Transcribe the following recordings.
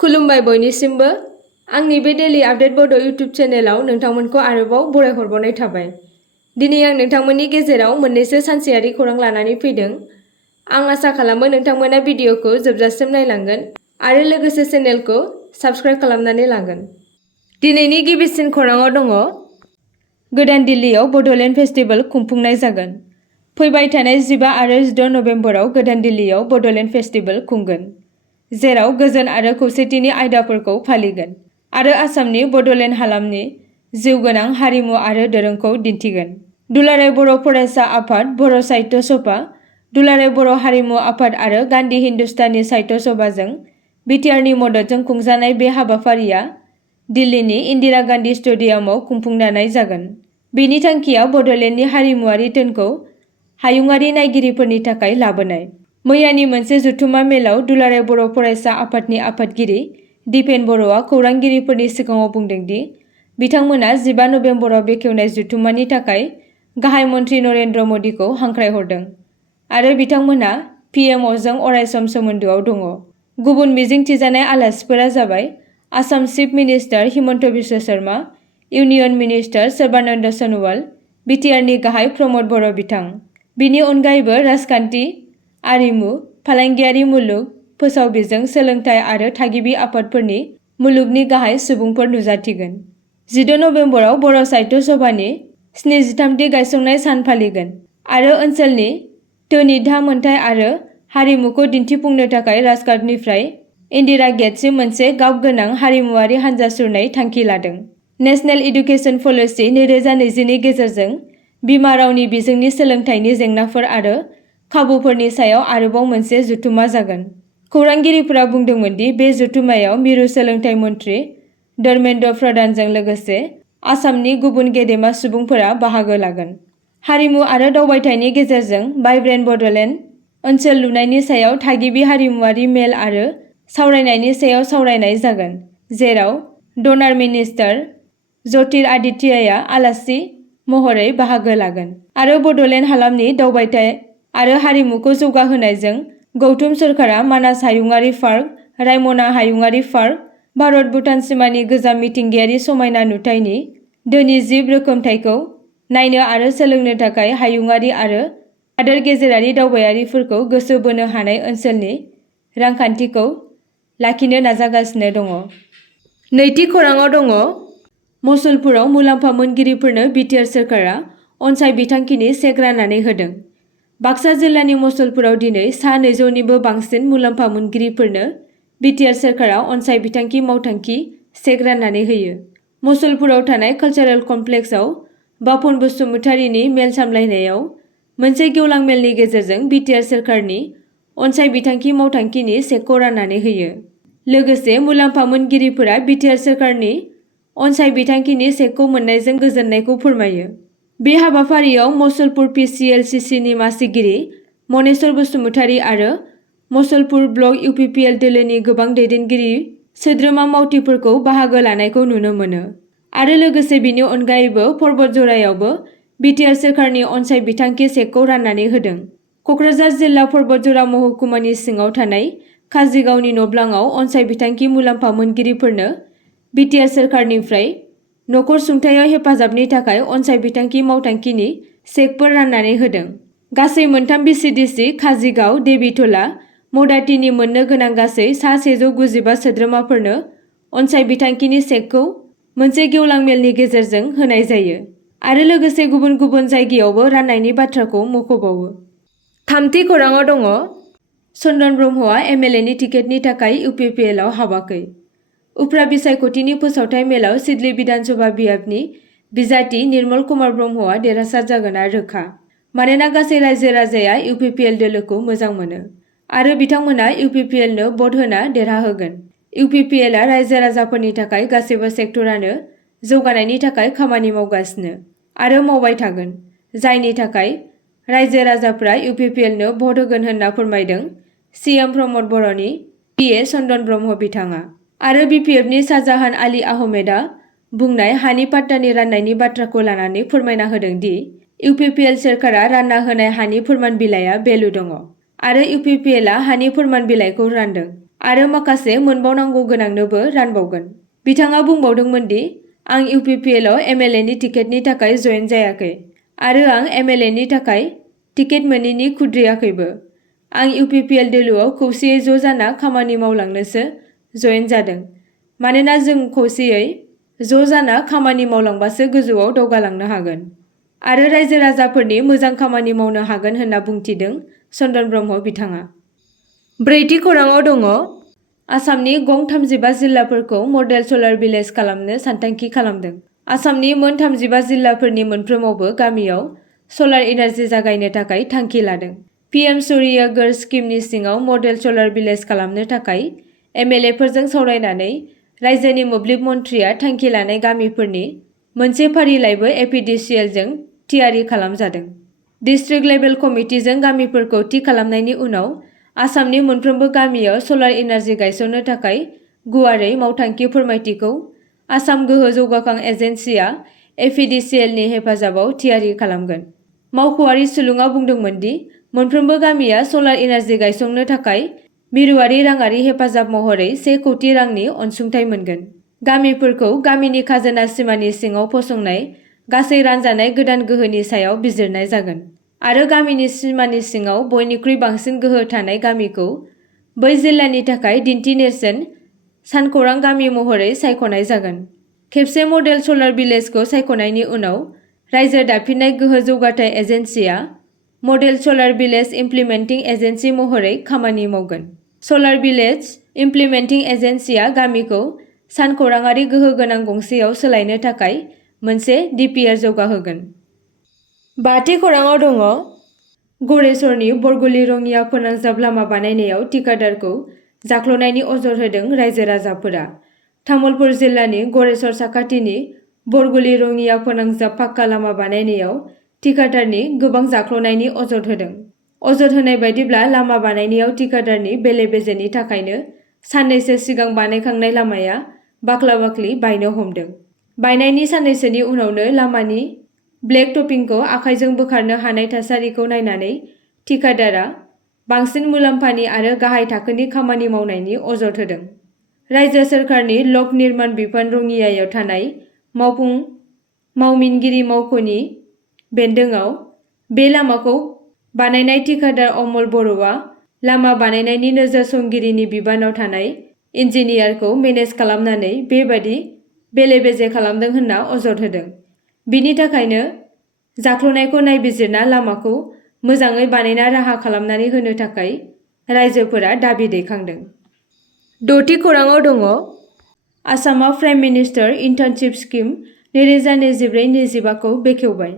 खुलुमबाय बयनिसिमबो आंनि बे डेली आपडेट बड' इउटुब चेनेलाव नोंथांमोनखौ आरोबाव बरायहरबावनाय थाबाय। दिनै आं नोंथांमोननि गेजेराव मोननैसो सानसेयारि खौरां लानानै फैदों। आं आसा खालामो नोंथांमोना भिडिअखौ जोबजासिम नायलांगोन आरो लोगोसे चेनेलखौ साबस्क्राइब खालामनानै लागोन। दिनैनि गिबिसिन खौराङाव दङ गोदान दिल्लीयाव बड'लेण्ड फेस्टिभेल खुंफुंनाय जागोन। फैबाय थानाय 15 आरो 16 नभेम्बराव गोदान दिल्लीयाव बड'लेण्ड फेस्टिभेल खुंगोन, जेराव गोजोन आरो खौसेथिनि आयदाफोरखौ फालिगोन आरो आसामनि बड'लेण्ड हालामनि जिउगोनां हारिमु आरो दोरोंखौ दिन्थिगोन। दुलाराय बर' फरायसा आफाद, बर' साहित्य सभा, दुलाराय बर' हारिमु आफाद आरो गान्धी हिन्दुस्तानी साहित्य सभाजों बिटिआरनि मददजों खुंजानाय बे हाबाफारिया दिल्लीनि इन्दिरा गान्धी स्टेडियामाव खुंफुंजानाय जागोन। बेनि थांखिया बड'लेण्डनि हारिमुआरि धोनखौ हायुंआरि नायगिरिफोरनि थाखाय लाबोनाय। मैयानि मोनसे जथुम्मा मेलाव दुलाराय बर' फरायसा आफादनि आफादगिरि दिपेन बर'आ खौरांगिरिफोरनि सिगाङाव बुंदों दि बिथांमोना 15 नभेम्बराव बेखेवनाय जथुम्मानि थाखाय गाहाय मन्त्रि नरेन्द्र मदिखौ हांख्रायहरदों आरो बिथांमोना पिएमअजों अरायसम सोमोन्दोआव दङ। गुबुन मिजिंथिजानाय आलासिफोरा जाबाय Assam chief minister Himanta Biswa Sharma, union minister Sarbananda Sonowal, बिटिआरनि गाहाय प्रमद बर' बिथां। बिनि अनगायैबो राजखान्थि, आरिमु, फालांगियारि मुलुग, फोसाव बिजों, सोलोंथाइ आरो थागिबि आफादफोरनि मुलुगनि गाहाय सुबुंफोर नुजाथिगोन। 16 नभेम्बराव बर' साहित्य सभानि 73थि गायसंनाय सान फालिगोन आरो ओनसोलनि धोनि मोनथाय आरो हारिमुखौ दिन्थिफुंनो थाखाय राजघाटनिफ्राय इन्दिरा गेटसिम मोनसे गाबगोनां हारिमुआरि हानजा सुरनाय थांखि लादों। नेशनेल इडुकेसन पलिसि 2020 नि गेजेरजों बिमा रावनि बिजोंनि सोलोंथाइनि जेंनाफोर आरो खाबुफोरनि सायाव आरोबाव मोनसे जथुम्मा जागोन। खौरांगिरिफोरा बुंदोंमोन दि बे जथुम्मायाव मिरु सोलोंथाइ मन्त्रि धर्मेन्द्र प्रधानजों लोगोसे आसामनि गुबुन गेदेमा सुबुंफोरा बाहागो लागोन। हारिमु आरो दावबायथायनि गेजेरजों वाइब्रेन्ट बड'लेण्ड ओनसोल लुनायनि सायाव थागिबि हारिमुआरि मेल आरो सावरायनायनि सायाव सावरायनाय जागोन, जेराव डनार मिनिस्टार ज्योतिर आदित्यया आलासि महरै बाहागो लागोन आरो बड'लेण्ड हालामनि दावबायथाय आरो हारिमुखौ जौगाहोनायजों गौथुम सोरखारा मानास हायुङारि पार्क, रायमना हायुङारि पार्क, भारत-भुटान सिमानि गोजाम मिथिंगायारि समायना नुथायनि धोनि जिब रोखोमथायखौ नायनो आरो सोलोंनो थाखाय हायुङारि आरो हादोर गेजेरारि दावबायारिफोरखौ गोसो बोनो हानाय ओनसोलनि रांखान्थिखौ लाखिनो नाजागासिनो दङ। नैथि खौराङाव दङ मसलपुराव मुलाम्फा मोनगिरिफोरनो बिटिआर सोरखारा अनसाय बिथांखिनि चेक राननानै होदों। बाक्सा जिल्लानि मसलपुराव दिनै सा 200निबो बांसिन मुलाम्फा मोनगिरिफोरनो बिटिआर सोरखारा अनसाय बिथांखि मावथांखि चेक राननानै होयो। मसलपुराव थानाय कालचारेल कमप्लेक्सआव बापन बसुमतारीनि मेल सामलायनायाव मोनसे गेवलां मेलनि गेजेरजों बिटिआर सोरखारनि अनसाय बिथांखि मावथांखिनि चेकखौ राननानै होयो। लोगोसे मुलाम्फा मोनगिरिफोरा बिटिआर सोरखारनि अनसाय बिथांखिनि चेकखौ मोन्नायजों गोजोननायखौ फोरमायो। बे हाबाफारियाव मसलपुर पिसिएलसिसिनि मासिगिरि मनेश्वर बसुमतारी आरो मसलपुर ब्लक इउपिपिएल दोलोनि गोबां दैदेनगिरि सोद्रोमा मावथिफोरखौ बाहागो लानायखौ नुनो मोनो आरो लोगोसे बिनि अनगायैबो पर्बतझरायावबो बिटिआर सोरखारनि अनसाय बिथांखि चेकखौ राननानै होदों। क'क्राझार जिल्ला पर्बतझरा महकुमानि सिङाव थानाय काजिगावनि नब्लाङाव अनसाय बिथांखि मुलाम्फा मोनगिरिफोरनो बिटिआर सोरखारनिफ्राय नखर सुंथायाव हेफाजाबनि थाखाय अनसाय बिथांखि मावथांखिनि चेकफोर राननानै होदों। गासै मोनथाम बिसिडिसि काजिगाव, देबिटला, मदाटिनि मोननो गोनां गासै सा 195 सोद्रोमाफोरनो अनसाय बिथांखिनि चेकखौ मोनसे गेवलां मेलनि गेजेरजों होनाय जायो आरो लोगोसे गुबुन गुबुन जायगायावबो राननायनि बाथ्राखौ मख'बावो। थामथि खौराङाव दङ चन्दन ब्रह्मआ MLA नि टिकेटनि थाखाय इउपिपिएलआव हाबाखै। उफ्रा बिसायख'थिनि फोसावथाय मेलाव सिडली बिधानसभा बियाबनि बिजाथि निर्मल कुमार ब्रह्मआ देरहासार जागोना रोखा, मानोना गासै रायजो राजाया इउपिपिएल दोलोखौ मोजां मोनो आरो बिथांमोना इउपिपिएलनो भट होना देरहाहोगोन। इउपिपिएलआ रायजो राजाफोरनि थाखाय गासैबो सेक्टरानो जौगानायनि थाखाय खामानि मावगासिनो आरो मावबाय थागोन, जायनि थाखाय रायजो राजाफ्रा इउपिपिएलनो भट होगोन होनना फोरमायदों सिएम प्रमद बर'नि पिए चन्दन ब्रह्म बिथाङा। आरो बिपिएफनि शाहजाहान आली आहमेदआ बुंनाय हानि पाट्टानि राननायनि बाथ्राखौ लानानै फोरमायना होदों दि इउपिपिएल सोरखारा रानना होनाय हानि फोरमान बिलाइआ बेलु दङ आरो इउपिपिएलआ हानि फोरमान बिलाइखौ रानदों। आरो माखासे मोनबावनांगौ गोनांनोबो रानबावगोन। बिथाङा बुंबावदोंमोन दि आं UPPLआव MLA नि टिकेटनि थाखाय जयेन जायाखै आरो आं MLA नि थाखाय टिकेट मोनैनि खुद्रियाखैबो। आं UPPL दोलोआव खौसेयै ज' जाना खामानि मावलांनोसो जयेन जादों। मानोना जों खौसेयै ज' जाना खामानि मावलांबासो गोजौआव दावगालांनो हागोन आरो रायजो राजाफोरनि मोजां खामानि मावनो हागोन होनना बुंथिदों चन्दन ब्रह्म बिथाङा। ब्रैथि खौराङाव दङ आसामनि गं 35 जिल्लाफोरखौ मडेल सलार भिलेज खालामनो सानथांखि खालामदों। आसामनि मोन 35 जिल्लाफोरनि मोनफ्रोमावबो गामियाव सलार एनार्जि जागायनो थाखाय थांखि लादों। PM सूर्य घर स्किमनि सिङाव मडेल सलार भिलेज खालामनो थाखाय MLA फोरजों सावरायनानै रायजोनि मोब्लिब मन्थ्रिया थांखि लानाय गामिफोरनि मोनसे फारिलाइबो APDCL जों थियारि खालामजादों। डिस्ट्रिक्ट लेभेल कमिटिजों गामिफोरखौ थि खालामनायनि उनाव आसामनि मोनफ्रोमबो गामियाव सलार एनार्जि गायसननो थाखाय गुवारै मावथांखि फोरमायथिखौ आसाम गोहो जौगाखां एजेन्सिया APDCL नि हेफाजाबाव थियारि खालामगोन। मावख'आरि सुलुङा बुंदोंमोन दि मोनफ्रोमबो गामिया सलार एनार्जि गायसंनो थाखाय मिरुआरि राङारि हेफाजाब महरै 1 कौटि रांनि अनसुंथाइ मोनगोन। गामिफोरखौ गामिनि खाजोना सिमानि सिङाव फसंनाय गासै रानजानाय गोदान गोहोनि सायाव बिजिरनाय जागोन आरो गामिनि सिमानि सिङाव बयनिख्रुइ बांसिन गोहो थानाय गामिखौ बै जिल्लानि थाखाय दिन्थि नेरसोन सानखौरां गामि महरै सायख'नाय जागोन। खेबसे मडेल सलार भिलेजखौ सायख'नायनि उनाव रायजो दाफिननाय गोहो जौगाथाय एजेन्सिया मडेल सलार भिलेज इमप्लिमेन्टिं एजेन्सि महरै खामानि मावगोन। सलार भिलेज इमप्लिमेन्टिं एजेन्सिया गामिखौ सानखौराङारि गोहो गोनां गंसेयाव सोलायनो थाखाय मोनसे DPR जौगाहोगोन। बाथि खौराङाव दङ गरेसरनि बरगुली रङिया फोनांजाब लामा बानायनायाव ठिकादारखौ जाख्ल'नायनि अजद होदों रायजो राजाफोरा। तामुलपुर जिल्लानि गरेसर साखाथिनि बरगुली रङिया फोनांजाब पाक्का लामा बानायनायाव ठिकादारनि गोबां जाख्ल'नायनि अजद होदों। अजद होनाय बायदिब्ला लामा बानायनायाव ठिकादारनि बेले-बेजेनि थाखायनो साननैसो सिगां बानायखांनाय लामाया बाख्ला-बाख्लि बायनो हमदों। बायनायनि साननैसोनि उनावनो लामानि ब्लेक टपिंखौ आखाइजों बोखारनो हानाय थासारिखौ नायनानै ठिकादारआ बांसिन मुलाम्फानि आरो गाहाय थाखोनि खामानि मावनायनि अजद होदों। रायजो सोरखारनि लक निर्माण बिफान रङियायाव थानाय मावमिनगिरि मावख'नि बेन्दोंआव बे लामाखौ बानायनाय ठिकादार अमल बर'आ लामा बानायनायनि नोजोरसंगिरिनि बिबानाव थानाय इन्जिनियारखौ मेनेज खालामनानै बेबादि बेले-बेजे खालामदों होनना अजद होदों। बिनि थाखायनो जाख्ल'नायखौ नायबिजिरना लामाखौ मोजाङै बानायना राहा खालामनानै होनो थाखाय रायजोफोरा दाबि दैखांदों। द'थि खौराङाव दङ आसामाव प्राइम मिनिस्टार इन्टार्नशिप स्किम 2024-25 खौ बेखेवबाय।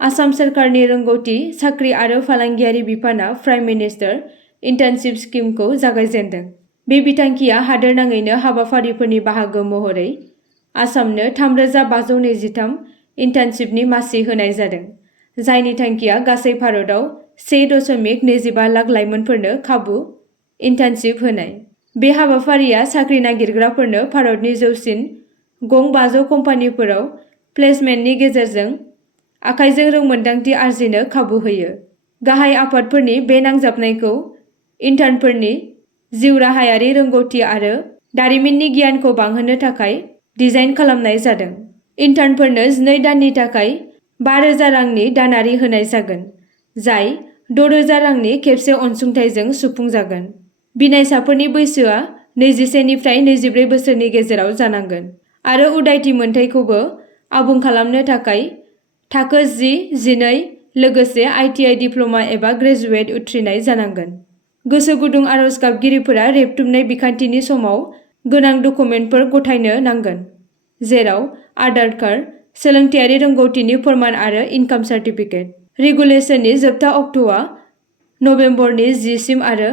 आसाम सोरखारनि रोंगौथि, साख्रि आरो फालांगियारि बिफानआ प्राइम मिनिस्टार इन्टार्नशिप स्किमखौ जागायजेनदों। बे बिथांखिया हादोरनाङैनो हाबाफारिफोरनि बाहागो महरै आसामनो 3523 इन्टार्नशिपनि मासि होनाय जादों, जायनि थांखिया गासै भारतआव 1.25 लाख लाइमोनफोरनो खाबु इन्टार्नशिप होनाय। बे हाबाफारिया साख्रि नागिरग्राफोरनो भारतनि जौसिन गं 500 कम्पानिफोराव प्लेसमेन्टनि गेजेरजों आखाइजों रोंमोनदांथि आरजिनो खाबु होयो। गाहाय आफादफोरनि बे नांजाबनायखौ इन्टार्नफोरनि जिउराहायारि रोंगौथि आरो दारिमिननि गियानखौ बांहोनो थाखाय डिजाइन खालामनाय जादों। इन्टार्नफोरनो 12 दाननि थाखाय 5,000 रांनि दानारि होनाय जागोन, जाय 6,000 रांनि खेबसे अनसुंथाइजों सुफुंजागोन। बिनायसाफोरनि बैसोआ 21 निफ्राय 24 बोसोरनि गेजेराव जानांगोन आरो उदायथि मोनथायखौबो आबुं खालामनो थाखाय थाखो 10-12 लोगोसे ITI डिप्ल'मा एबा ग्रेजुवेट उथ्रिनाय जानांगोन। गोसो गुदुं आरज गाबगिरिफोरा रेबथुमनाय बिखान्थिनि समाव गोनां डकुमेन्टफोर गथायनो नांगोन, जेराव आधार कार्ड, सोलोंथायारि रोंगौथिनि फोरमान आरो इनकाम सार्टिफिकेट। रेगुलेशननि जोबथा अक्ट'आ नबेम्बरनि 10 सिम आरो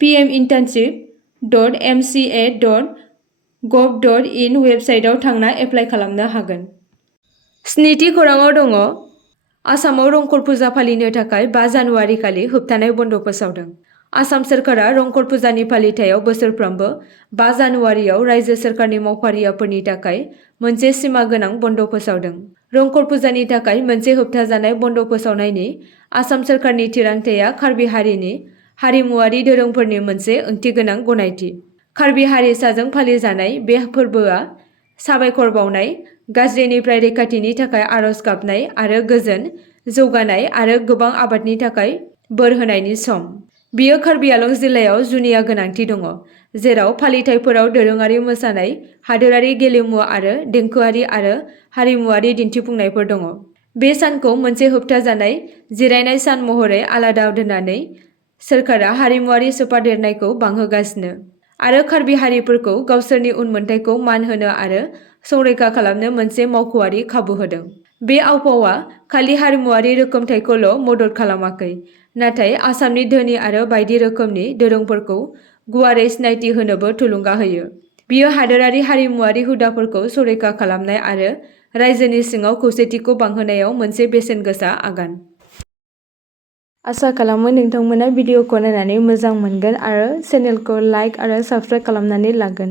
pminternship.mca.gov.in वेबसाइटआव थांना एप्लाइ खालामनो हागोन। स्निथि खौराङाव दङ आसामाव रंखर फुजा फालिनो थाखाय 5 जानुवारि खालि होबथानाय बन्द फोसावदों। आसाम सोरखारा रंखर फुजानि फालिथायाव बोसोरफ्रोमबो 5 जानुवारियाव रायजो सोरखारनि मावफारियाफोरनि थाखाय मोनसे सिमा गोनां बन्द फोसावदों। रंखर फुजानि थाखाय मोनसे होबथाजानाय बन्द फोसावनायनि आसाम सोरखारनि थिरांथाया कार्बि हारिनि हारिमुआरि दोरोंफोरनि मोनसे ओंथिगोनां गनायथि। कार्बि हारिसाजों फालिजानाय बे फोरबोआ साबायखर बावनाय, गाज्रिनिफ्राय रैखाथिनि थाखाय आरज गाबनाय आरो गोजोन, जौगानाय आरो गोबां आबादनि थाखाय बोर होनायनि सम। बियो कार्बि आलं जिल्लायाव जुनिया गोनांथि दङ, जेराव फालिथायफोराव दोरोङारि मोसानाय, हादोरारि गेलेमु आरो देंखोआरि आरो हारिमुआरि दिन्थिफुंनायफोर दङ। बे सानखौ मोनसे होबथाजानाय जिरायनाय सान महरै आलादा दोननानै सोरखारा हारिमुआरि सोफादेरनायखौ बांहोगासिनो आरो कार्बि हारिफोरखौ गावसोरनि उनमोनथाइखौ मान होनो आरो संरैखा खालामनो मोनसे मावख'आरि खाबु होदों। बे आवफावा खालि हारिमुआरि रोखोमथायखौल' मदद खालामाखै, नाथाय आसामनि धोनि आरो बायदि रोखोमनि दोरोंफोरखौ गुवारै सिनायथि होनोबो थुलुंगा होयो। बियो हादोरारि हारिमुआरि हुदाफोरखौ संरैखा खालामनाय आरो रायजोनि सिङाव खौसेथिखौ बांहोनायाव मोनसे बेसेन गोसा आगान। आसा खालामो नोंथांमोना भिडिअखौ नायनानै मोजां मोनगोन आरो चेनेलखौ लाइक आरो साबस्क्राइब खालामनानै लागोन।